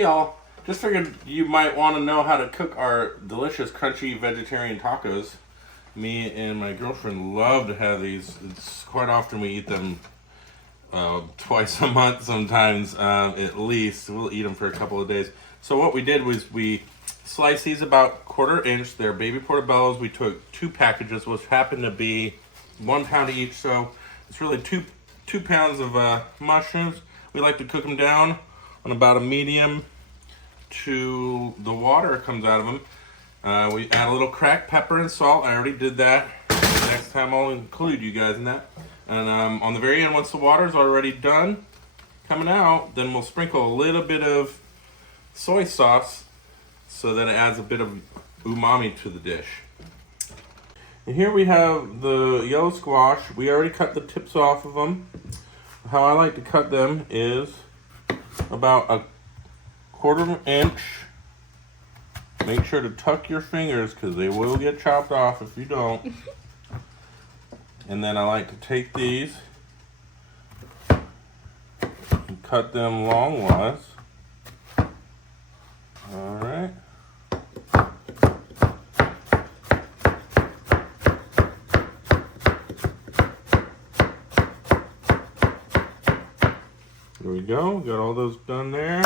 Hey y'all, just figured you might want to know how to cook our delicious crunchy vegetarian tacos. Me and my girlfriend love to have these. It's quite often we eat them twice a month sometimes, at least. We'll eat them for a couple of days. So what we did was we sliced these about 1/4 inch. They're baby portabellas. We took 2 packages, which happened to be 1 pound each. So it's really two pounds of mushrooms. We like to cook them down on about a medium to the water comes out of them. We add a little cracked pepper and salt. I already did that. Next time I'll include you guys in that. And on the very end, once the water's already done coming out, then we'll sprinkle a little bit of soy sauce so that it adds a bit of umami to the dish. And here we have the yellow squash. We already cut the tips off of them. How I like to cut them is about a 1/4 inch. Make sure to tuck your fingers because they will get chopped off if you don't. And then I like to take these and cut them longwise. Alright. There we go, got all those done there.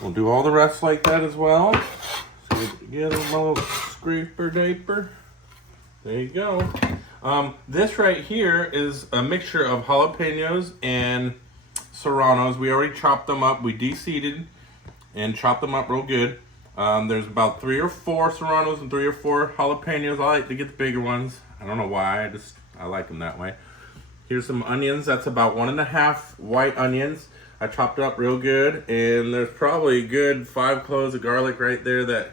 We'll do all the rest like that as well. So get a little scraper daper. There you go. This right here is a mixture of jalapenos and serranos. We already chopped them up. We de-seeded and chopped them up real good. There's about 3 or 4 serranos and 3 or 4 jalapenos. I like to get the bigger ones. I don't know why. I like them that way. Here's some onions. That's about 1½ white onions. I chopped up real good, and there's probably a good 5 cloves of garlic right there that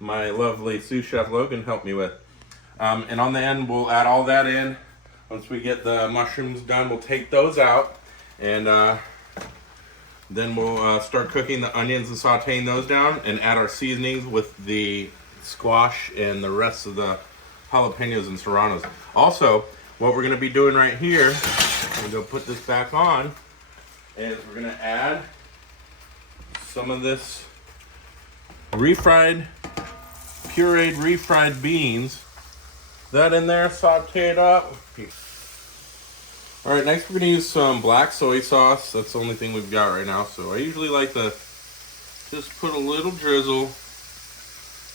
my lovely sous chef Logan helped me with. And on the end, we'll add all that in. Once we get the mushrooms done, we'll take those out, and then we'll start cooking the onions and sauteing those down, and add our seasonings with the squash and the rest of the jalapenos and serranos. Also, what we're going to be doing right here, I'm going to go put this back on, is we're going to add some of this pureed refried beans. That in there, saute it up. Alright, next we're going to use some black soy sauce. That's the only thing we've got right now. So I usually like to just put a little drizzle.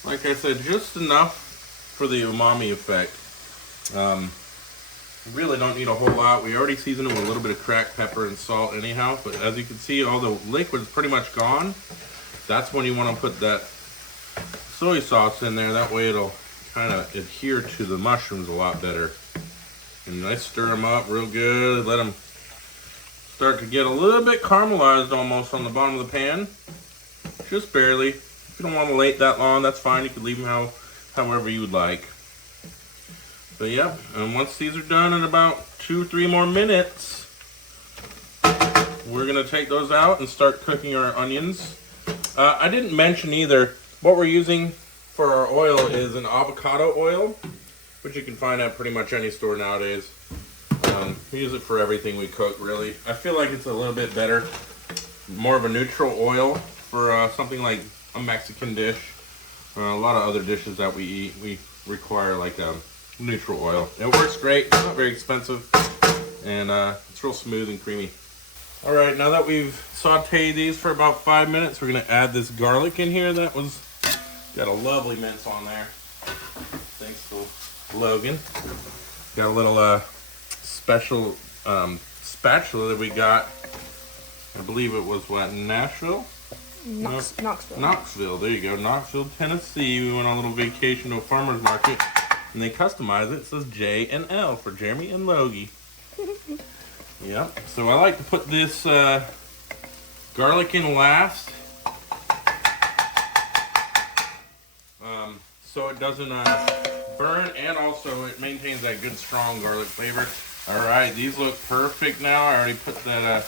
Like I said, just enough for the umami effect. Really don't need a whole lot. We already seasoned it with a little bit of cracked pepper and salt anyhow, but as you can see, all the liquid's pretty much gone. That's when you want to put that soy sauce in there. That way it'll kind of adhere to the mushrooms a lot better. And I stir them up real good. Let them start to get a little bit caramelized almost on the bottom of the pan. Just barely. If you don't want to wait that long, that's fine. You can leave them however you would like. But yeah, and once these are done in about 2 or 3 more minutes, we're gonna take those out and start cooking our onions. I didn't mention either, what we're using for our oil is an avocado oil, which you can find at pretty much any store nowadays. We use it for everything we cook, really. I feel like it's a little bit better, more of a neutral oil for something like a Mexican dish. A lot of other dishes that we eat, we require like neutral oil. It works great, it's not very expensive, and it's real smooth and creamy. Alright, now that we've sauteed these for about 5 minutes, we're going to add this garlic in here that was got a lovely mince on there. Thanks to Logan. Got a little special spatula that we got, I believe it was what, Nashville? Knoxville. Knoxville, there you go, Knoxville, Tennessee. We went on a little vacation to a farmer's market. And they customize it. It says J and L for Jeremy and Logie. Yep. So I like to put this garlic in last, so it doesn't burn, and also it maintains that good strong garlic flavor. All right, these look perfect now. I already put that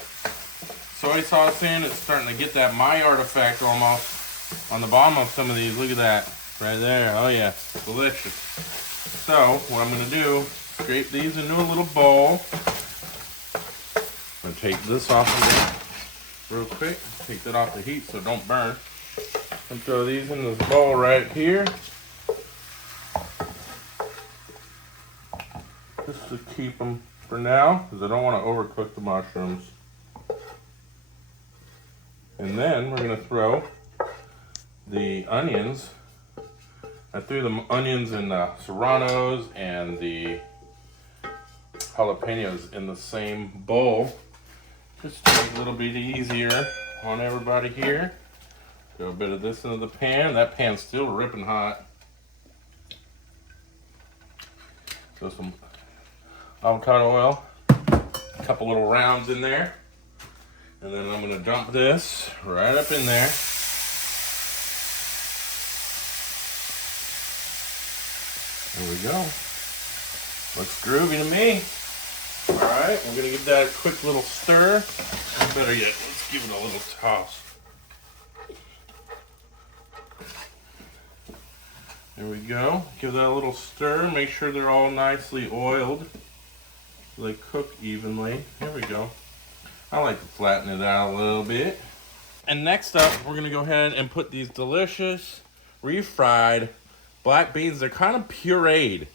soy sauce in. It's starting to get that Maillard effect almost on the bottom of some of these. Look at that right there. Oh yeah, delicious. So what I'm going to do, scrape these into a little bowl. I'm going to take this off of real quick. Take that off the heat so it don't burn. And throw these in this bowl right here. Just to keep them for now, because I don't want to overcook the mushrooms. And then we're going to throw the onions. I threw the onions and the serranos and the jalapenos in the same bowl, just to make it a little bit easier on everybody here. Throw a bit of this into the pan. That pan's still ripping hot. Throw some avocado oil, a couple little rounds in there, and then I'm going to dump this right up in there. There we go. Looks groovy to me. Alright, we're going to give that a quick little stir. Or better yet, let's give it a little toss. There we go. Give that a little stir. Make sure they're all nicely oiled so they cook evenly. There we go. I like to flatten it out a little bit. And next up, we're going to go ahead and put these delicious refried black beans. They're kind of pureed.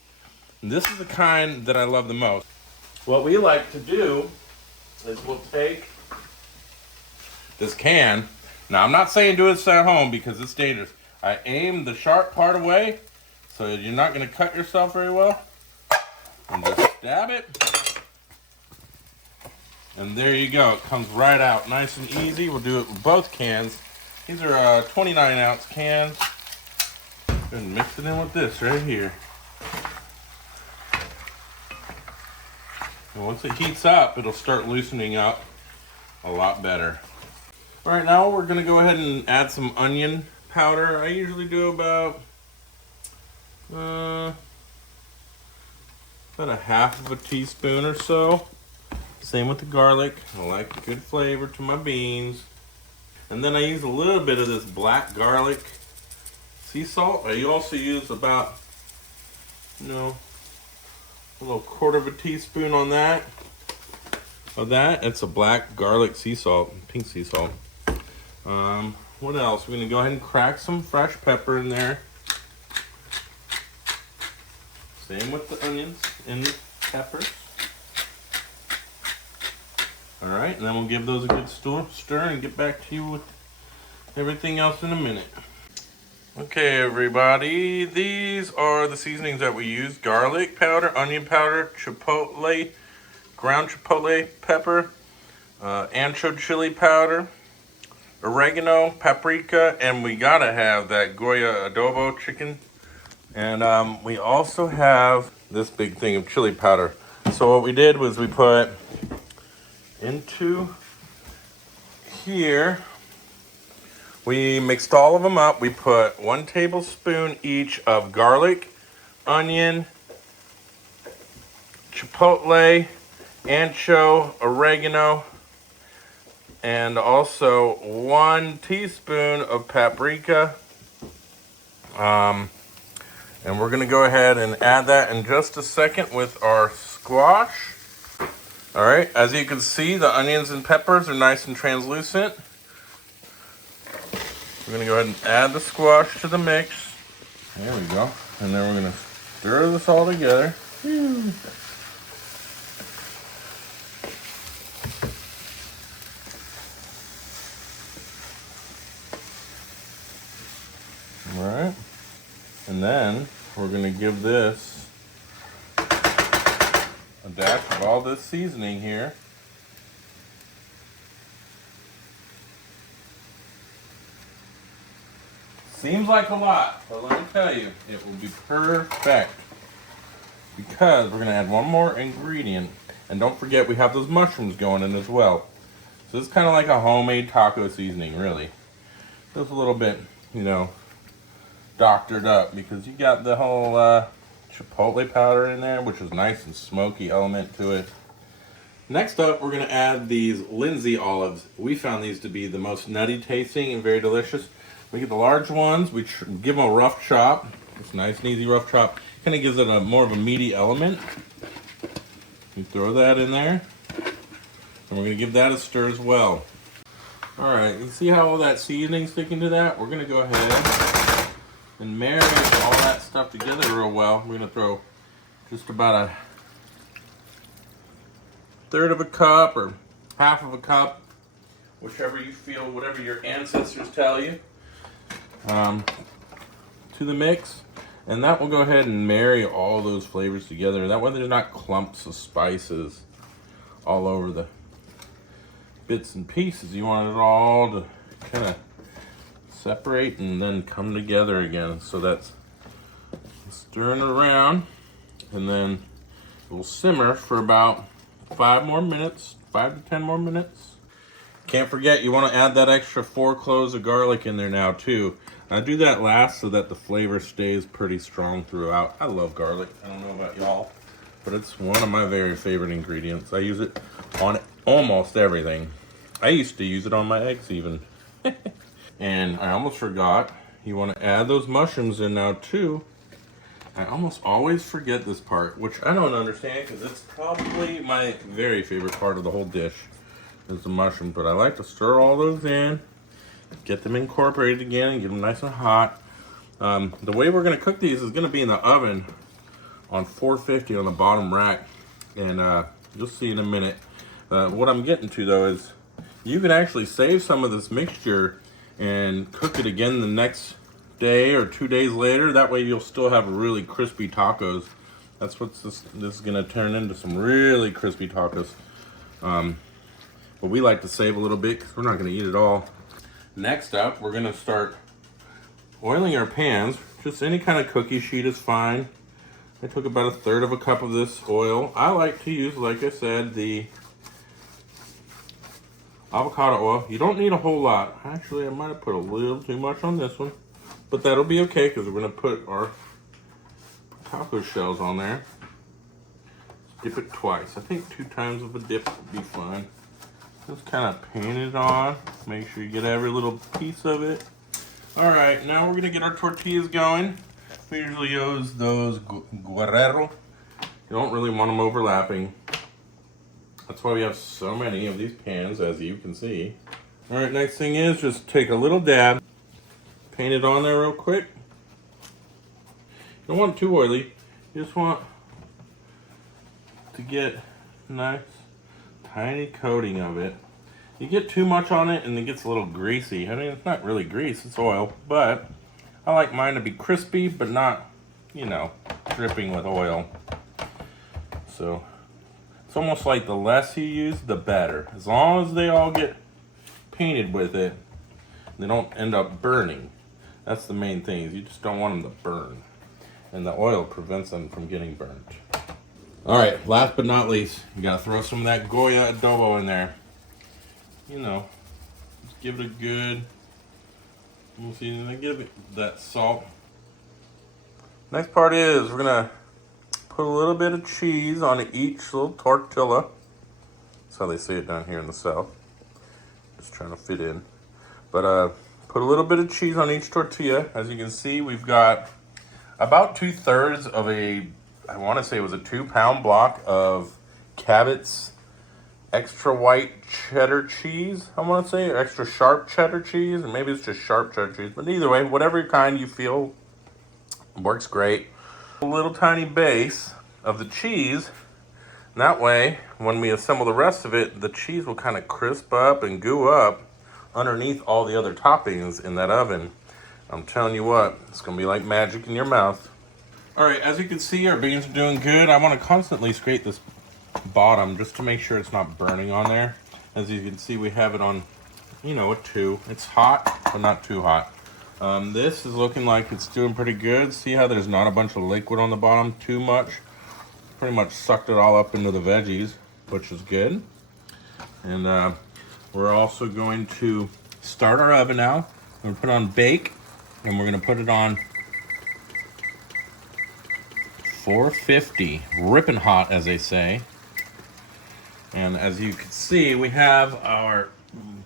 And this is the kind that I love the most. What we like to do is we'll take this can. Now, I'm not saying do this at home because it's dangerous. I aim the sharp part away so you're not going to cut yourself very well. And just stab it. And there you go. It comes right out nice and easy. We'll do it with both cans. These are 29-ounce cans. And mix it in with this right here. And once it heats up, it'll start loosening up a lot better. All right, now we're going to go ahead and add some onion powder. I usually do about a half of a teaspoon or so. Same with the garlic. I like good flavor to my beans. And then I use a little bit of this black garlic sea salt. I also use about, a little quarter of a teaspoon on that. It's a black garlic sea salt, pink sea salt. What else? We're going to go ahead and crack some fresh pepper in there. Same with the onions and the peppers. Alright, and then we'll give those a good stir and get back to you with everything else in a minute. Okay, everybody, these are the seasonings that we use. Garlic powder, onion powder, chipotle, ground chipotle pepper, ancho chili powder, oregano, paprika, and we gotta have that Goya adobo chicken. And we also have this big thing of chili powder. So what we did was we put into here, we mixed all of them up. We put 1 tablespoon each of garlic, onion, chipotle, ancho, oregano, and also 1 teaspoon of paprika. And we're going to go ahead and add that in just a second with our squash. All right, as you can see, the onions and peppers are nice and translucent. We're going to go ahead and add the squash to the mix. There we go. And then we're going to stir this all together. All right. And then we're going to give this a dash of all this seasoning here. Seems like a lot, but let me tell you, it will be perfect. Because we're going to add one more ingredient. And don't forget, we have those mushrooms going in as well. So this is kind of like a homemade taco seasoning, really. Just a little bit, doctored up, because you got the whole chipotle powder in there, which is nice and smoky element to it. Next up, we're going to add these Lindsay olives. We found these to be the most nutty tasting and very delicious. We get the large ones, we give them a rough chop. It's nice and easy rough chop. Kind of gives it more of a meaty element. You throw that in there. And we're going to give that a stir as well. All right, you see how all that seasoning's sticking to that? We're gonna go ahead and marinate all that stuff together real well. We're gonna throw just about a third of a cup or half of a cup, whichever you feel, whatever your ancestors tell you, to the mix. And that will go ahead and marry all those flavors together. That way there's not clumps of spices all over the bits and pieces. You want it all to kind of separate and then come together again. So that's stirring it around, and then it will simmer for about 5 more minutes, 5 to 10 more minutes. Can't forget, you want to add that extra 4 cloves of garlic in there now too. I do that last so that the flavor stays pretty strong throughout. I love garlic. I don't know about y'all, but it's one of my very favorite ingredients. I use it on almost everything. I used to use it on my eggs even. And I almost forgot, you want to add those mushrooms in now too. I almost always forget this part, which I don't understand because it's probably my very favorite part of the whole dish is the mushroom. But I like to stir all those in, get them incorporated again, and get them nice and hot. The way we're going to cook these is going to be in the oven on 450 on the bottom rack, and you'll see in a minute. What I'm getting to though is you can actually save some of this mixture and cook it again the next day or 2 days later. That way you'll still have really crispy tacos. That's what this is going to turn into, some really crispy tacos. But we like to save a little bit because we're not going to eat it all. Next up, we're going to start oiling our pans. Just any kind of cookie sheet is fine. I took about a third of a cup of this oil. I like to use, like I said, the avocado oil. You don't need a whole lot. Actually, I might have put a little too much on this one, but that'll be okay because we're going to put our taco shells on there. Dip it twice. I think 2 times of a dip would be fine. Just kind of paint it on. Make sure you get every little piece of it. All right, now we're going to get our tortillas going. We usually use those guerrero. You don't really want them overlapping. That's why we have so many of these pans, as you can see. All right, next thing is just take a little dab, paint it on there real quick. You don't want it too oily. You just want to get a nice, tiny coating of it. You get too much on it and it gets a little greasy. I mean, it's not really grease, it's oil, but I like mine to be crispy, but not, you know, dripping with oil. So it's almost like the less you use, the better. As long as they all get painted with it, they don't end up burning. That's the main thing, is you just don't want them to burn. And the oil prevents them from getting burnt. All right, last but not least, you gotta throw some of that Goya adobo in there. You know, just give it a good, we'll see, give it that salt. Next part is we're gonna put a little bit of cheese on each little tortilla. That's how they say it down here in the South. Just trying to fit in. But put a little bit of cheese on each tortilla. As you can see, we've got about 2/3 of a, I want to say it was a 2-pound block of Cabot's extra white cheddar cheese, I want to say, or extra sharp cheddar cheese, and maybe it's just sharp cheddar cheese. But either way, whatever kind you feel works great. A little tiny base of the cheese. And that way, when we assemble the rest of it, the cheese will kind of crisp up and goo up underneath all the other toppings in that oven. I'm telling you what, it's going to be like magic in your mouth. All right, as you can see, our beans are doing good. I want to constantly scrape this bottom just to make sure it's not burning on there. As you can see, we have it on, you know, a 2. It's hot, but not too hot. This is looking like it's doing pretty good. See how there's not a bunch of liquid on the bottom too much? Pretty much sucked it all up into the veggies, which is good. And we're also going to start our oven now. We're gonna put on bake, and we're gonna put it on 450, ripping hot, as they say. And as you can see, we have our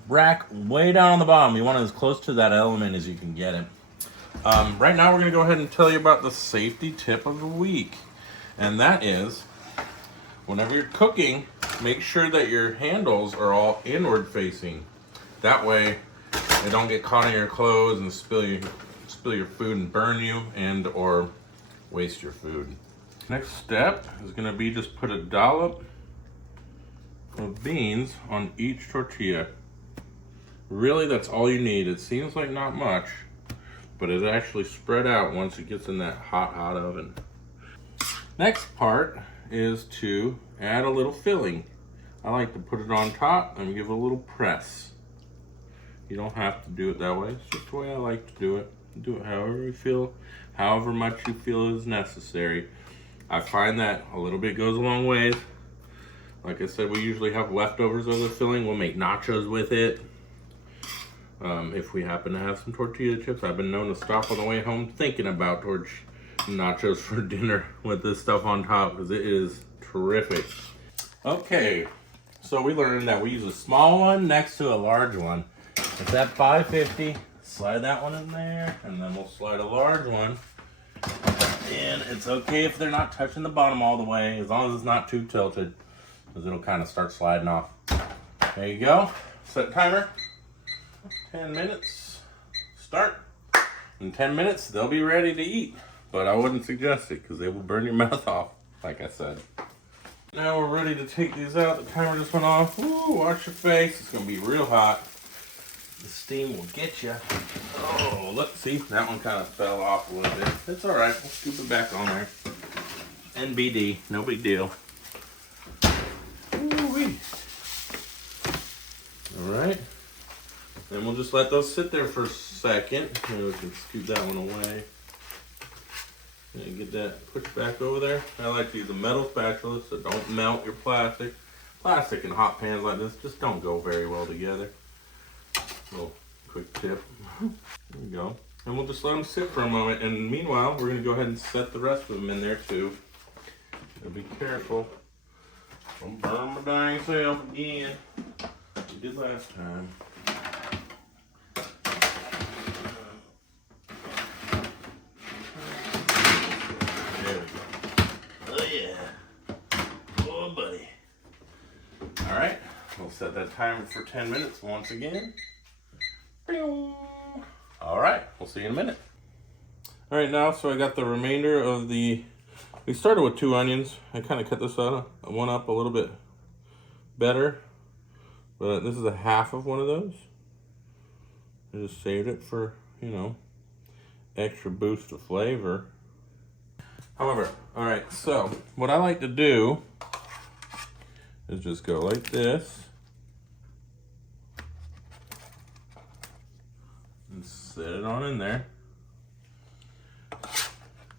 rack way down on the bottom. You want it as close to that element as you can get it. Right now, we're going to go ahead and tell you about the safety tip of the week. And that is, whenever you're cooking, make sure that your handles are all inward facing. That way they don't get caught in your clothes and spill your food and burn you and or waste your food. Next step is gonna be just put a dollop of beans on each tortilla. Really, that's all you need. It seems like not much, but it actually spread out once it gets in that hot oven. Next part is to add a little filling. I like to put it on top and give it a little press. You don't have to do it that way. It's just the way I like to do it. Do it however you feel, however much you feel is necessary. I find that a little bit goes a long ways. Like I said, we usually have leftovers of the filling. We'll make nachos with it. If we happen to have some tortilla chips, I've been known to stop on the way home thinking about nachos for dinner with this stuff on top because it is terrific. Okay, so we learned that we use a small one next to a large one. It's at 550. Slide that one in there, and then we'll slide a large one. And it's okay if they're not touching the bottom all the way, as long as it's not too tilted, because it'll kind of start sliding off. There you go. Set timer. 10 minutes. Start. In 10 minutes, they'll be ready to eat. But I wouldn't suggest it, because they will burn your mouth off, like I said. Now we're ready to take these out. The timer just went off. Ooh, wash your face. It's going to be real hot. The steam will get you. Oh, look, see, that one kind of fell off a little bit. It's all right. We'll scoop it back on there. NBD, no big deal. Ooh-wee. All right. Then we'll just let those sit there for a second. Maybe we can scoop that one away. And get that pushed back over there. I like to use a metal spatula so don't melt your plastic. Plastic and hot pans like this just don't go very well together. Little quick tip. There we go. And we'll just let them sit for a moment. And meanwhile, we're going to go ahead and set the rest of them in there too. So be careful. Don't burn my dang self again. We did last time. There we go. Oh yeah. Oh buddy. All right. We'll set that timer for 10 minutes once again. All right, we'll see you in a minute. All right, now, so I got the remainder of we started with 2 onions. I kind of cut this one up a little bit better, but this is a half of one of those. I just saved it for, you know, extra boost of flavor. However, all right, so what I like to do is just go like this. And set it on in there.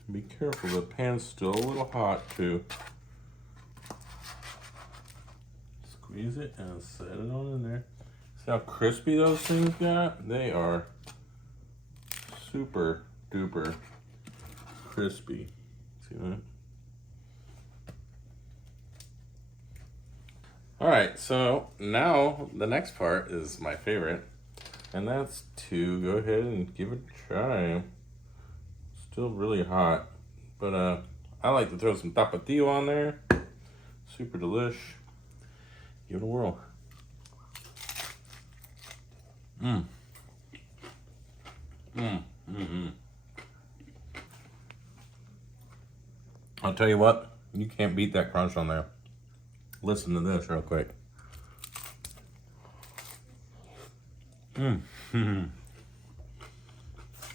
Be careful, the pan's still a little hot too. Squeeze it and set it on in there. See how crispy those things got? They are super duper crispy. See that? All right, so now the next part is my favorite. And that's to go ahead and give it a try. Still really hot, but I like to throw some tapatio on there. Super delish. Give it a whirl. I'll tell you what, you can't beat that crunch on there. Listen to this real quick.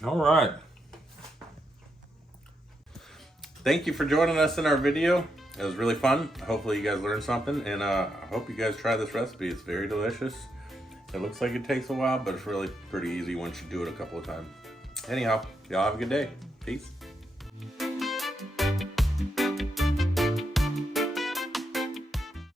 All right. Thank you for joining us in our video. It was really fun. Hopefully you guys learned something, and I hope you guys try this recipe. It's very delicious. It looks like it takes a while, but it's really pretty easy once you do it a couple of times. Anyhow, y'all have a good day. Peace.